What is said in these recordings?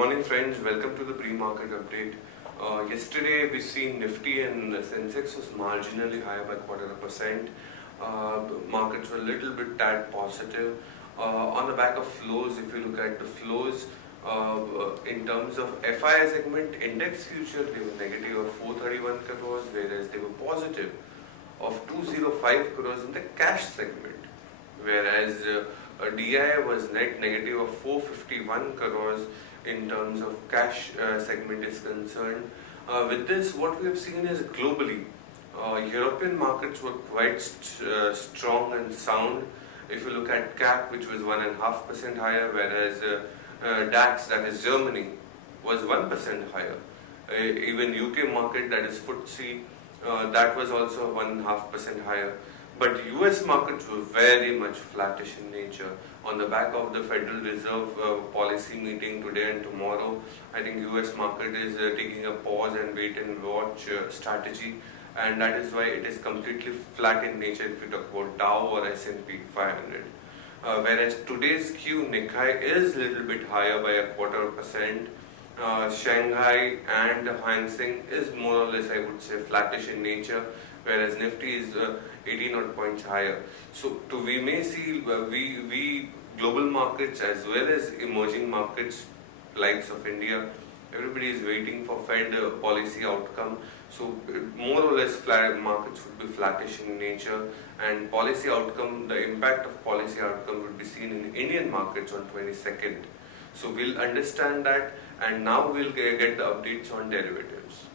morning, friends. Welcome to the pre-market update. Yesterday we seen Nifty and Sensex was marginally higher by 0.25%. Markets were a little bit tad positive. On the back of flows, if you look at the flows, in terms of FI segment, index future, they were negative of 431 crores, whereas they were positive of 205 crores in the cash segment. Whereas DI was net negative of 451 crores in terms of cash segment is concerned. With this, what we have seen is globally, European markets were quite strong and sound. If you look at CAC, which was 1.5% higher, whereas DAX, that is Germany, was 1% higher. Even UK market, that is FTSE, that was also 1.5% higher. But US markets were very much flattish in nature. On the back of the Federal Reserve policy meeting today and tomorrow, I think US market is taking a pause and wait and watch strategy, and that is why it is completely flat in nature if you talk about Dow or S&P 500. Whereas today's Q Nikkei is a little bit higher by 0.25%. Shanghai and Hang Seng is more or less, I would say, flattish in nature, whereas Nifty is 18 odd points higher. So we may see we global markets as well as emerging markets likes of India, everybody is waiting for Fed policy outcome. So more or less flat markets would be flattish in nature, and policy outcome, the impact of policy outcome would be seen in Indian markets on 22nd. So we'll understand that, and now we'll get the updates on derivatives.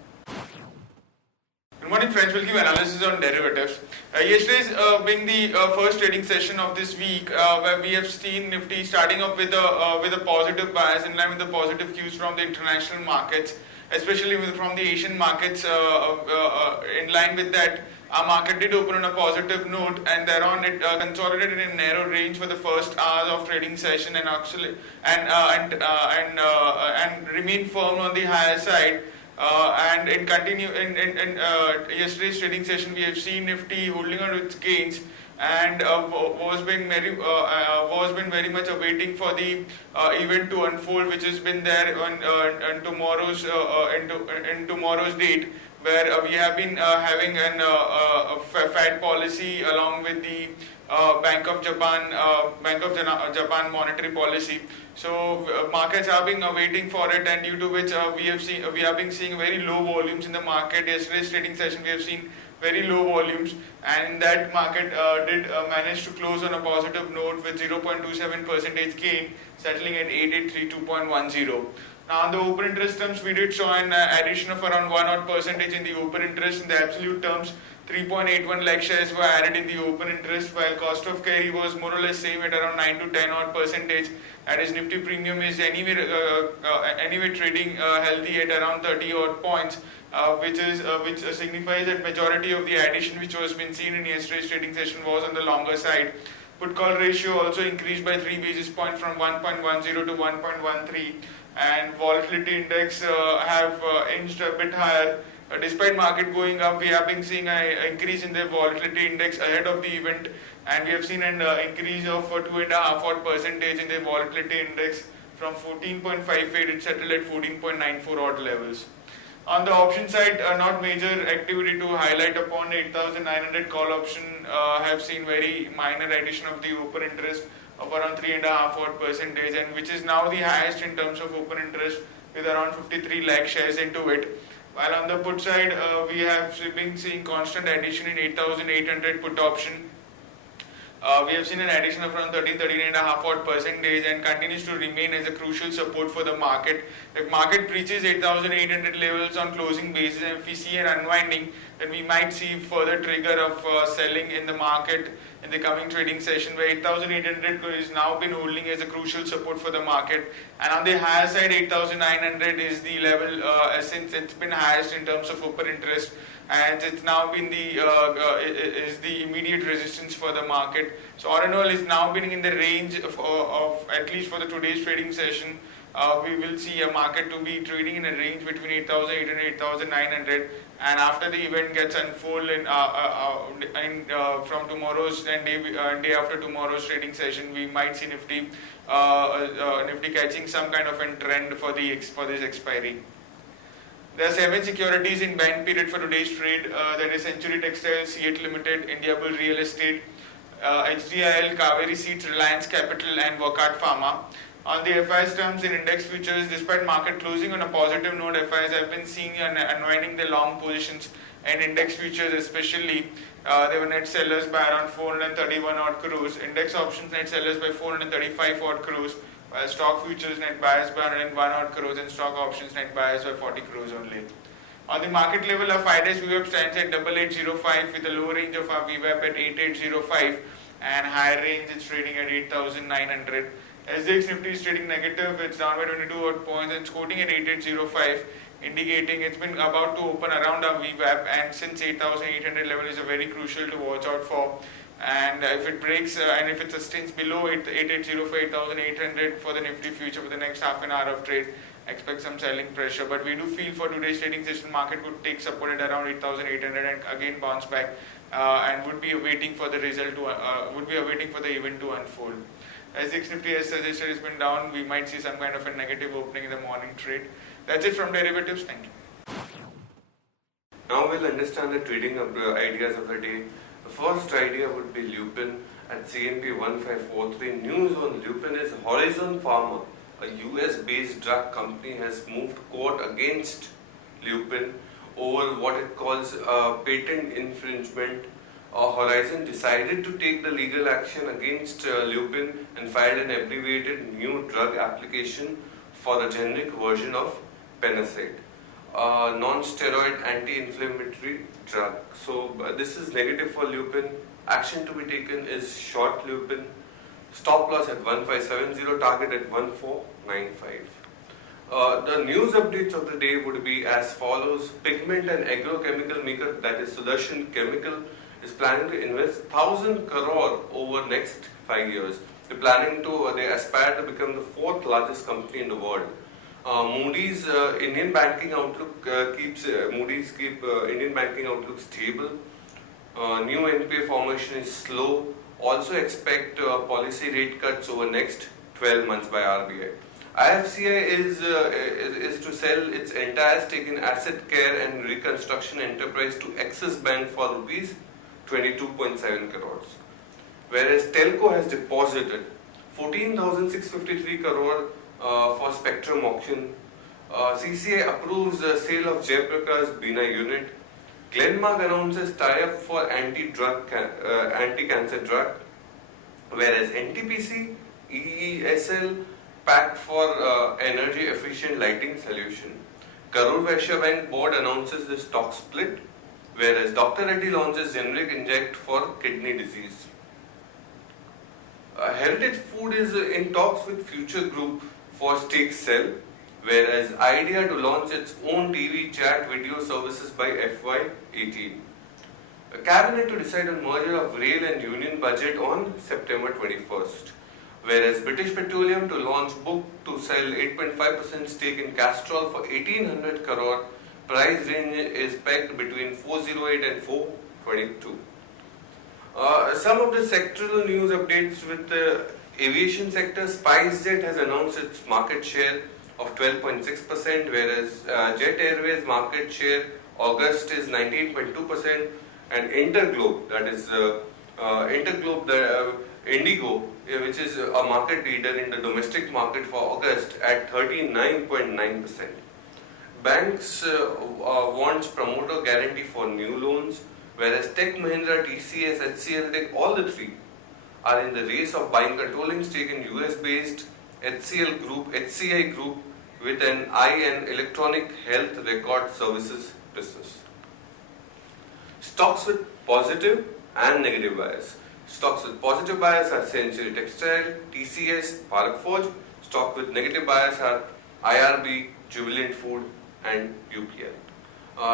Good morning, friends. We'll give analysis on derivatives. Yesterday's being the first trading session of this week, where we have seen Nifty starting off with a positive bias in line with the positive cues from the international markets, especially from the Asian markets. In line with that, our market did open on a positive note, and thereon it consolidated in a narrow range for the first hours of trading session, and actually and remained firm on the higher side. And in yesterday's trading session, we have seen Nifty holding on to its gains, and was been very much awaiting for the event to unfold, which has been there on tomorrow's in tomorrow's date, where we have been having a Fed policy along with the Bank of Japan monetary policy. So markets have been waiting for it, and due to which we have been seeing very low volumes in the market. Yesterday's trading session we have seen very low volumes, and that market did manage to close on a positive note with 0.27% gain, settling at 8832.10. Now, on the open interest terms, we did show an addition of around 1% in the open interest. In the absolute terms, 3.81 lakh shares were added in the open interest, while cost of carry was more or less same at around 9 to 10%. And its Nifty premium is anyway trading healthy at around 30 odd points, which signifies that majority of the addition which was been seen in yesterday's trading session was on the longer side. Put call ratio also increased by 3 basis points from 1.10 to 1.13, and volatility index have inched a bit higher. Despite market going up, we have been seeing an increase in the volatility index ahead of the event, and we have seen an increase of 2.5% in the volatility index from 14.58, it settled at 14.94 odd levels. On the option side, not major activity to highlight upon. 8,900 call option have seen very minor addition of the open interest of around 3.5%, and which is now the highest in terms of open interest with around 53 lakh shares into it. While on the put side, we have been seeing constant addition in 8,800 put option. We have seen an addition of around 13.5% and continues to remain as a crucial support for the market. If market breaches 8,800 levels on closing basis, and if we see an unwinding, then we might see further trigger of selling in the market in the coming trading session, where 8,800 is now been holding as a crucial support for the market. And on the higher side, 8,900 is the level since it's been highest in terms of open interest, and it's now been is the immediate resistance for the market. So all in all, it's now been in the range of at least for the today's trading session. We will see a market to be trading in a range between 8,800 and 8,900, and after the event gets unfolded from tomorrow's and day after tomorrow's trading session, we might see Nifty Nifty catching some kind of a trend for this expiry. There are 7 securities in banned period for today's trade. That is Century Textiles, CEAT Limited, India Bull Real Estate, HDIL, Kaveri Seeds, Reliance Capital, and Wockhardt Pharma. On the FIs terms in index futures, despite market closing on a positive note, FIs have been seeing unwinding the long positions, and index futures especially, they were net sellers by around 431 odd crores. Index options net sellers by 435 odd crores. While stock futures net buyers by 101 odd crores and stock options net buyers by 40 crores only. On the market level, our 5-day VWAP stands at 8805 with a low range of our VWAP at 8805 and higher range it's trading at 8900. SDX Nifty is trading negative, it's down by 22 odd points and it's quoting at 8805, indicating it's been about to open around our VWAP, and since 8800 level is a very crucial to watch out for. And if it breaks and if it sustains below 8805, 8800 for the Nifty future for the next half an hour of trade, expect some selling pressure. But we do feel for today's trading session, market could take support at around 8800 and again bounce back and would be awaiting for the result to awaiting for the event to unfold. As SDX Nifty as suggested has been down, we might see some kind of a negative opening in the morning trade. That's it from derivatives. Thank you. Now we'll understand the trading ideas of the day. The first idea would be Lupin at CNP 1543. News on Lupin is Horizon Pharma, a US-based drug company, has moved court against Lupin over what it calls patent infringement. Horizon decided to take the legal action against Lupin and filed an abbreviated new drug application for the generic version of Penicillin, non-steroid anti-inflammatory drug. So this is negative for Lupin. Action to be taken is short Lupin. Stop loss at 1570, target at 1495. The news updates of the day would be as follows. Pigment and agrochemical maker, that is Sudarshan Chemical, is planning to invest 1,000 crore over next 5 years. They aspire to become the 4th largest company in the world. Moody's Indian banking outlook keep Indian banking outlook stable. New NPA formation is slow. Also expect policy rate cuts over next 12 months by RBI. IFCI is to sell its entire stake in asset care and reconstruction enterprise to Axis Bank for rupees 22.7 crores. Whereas Telco has deposited 14,653 crore for spectrum auction. CCI approves the sale of Jayaprakash Bina unit. Glenmark announces tie-up for anti-cancer drug. Whereas NTPC, EESL pact for energy efficient lighting solution. Karur Vaishya Bank board announces the stock split. Whereas Dr. Reddy launches generic inject for kidney disease. Heritage Food is in talks with Future Group for stake sell, whereas idea to launch its own TV chat video services by FY18. A cabinet to decide on merger of rail and union budget on September 21st. Whereas British Petroleum to launch book to sell 8.5% stake in Castrol for 1800 crore. Price range is pegged between 408 and 422. Some of the sectoral news updates with the aviation sector. SpiceJet has announced its market share of 12.6%, whereas Jet Airways market share August is 19.2%, and Interglobe, that is Indigo, which is a market leader in the domestic market for August at 39.9%. Banks wants promoter guarantee for new loans, whereas Tech Mahindra, TCS, HCL Tech, all the three are in the race of buying controlling stake in US-based HCI Group with an eye and electronic health record services business. Stocks with positive and negative bias. Stocks with positive bias are Century Textile, TCS, Bharat Forge. Stocks with negative bias are IRB, Jubilant Food, and UPL.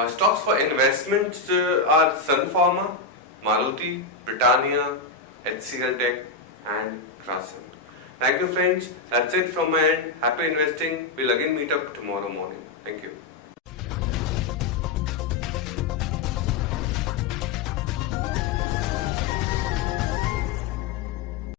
Stocks for investments are Sun Pharma, Maruti, Britannia, HCL Tech, and Grasim. Thank you, friends. That's it from my end. Happy investing. We'll again meet up tomorrow morning. Thank you.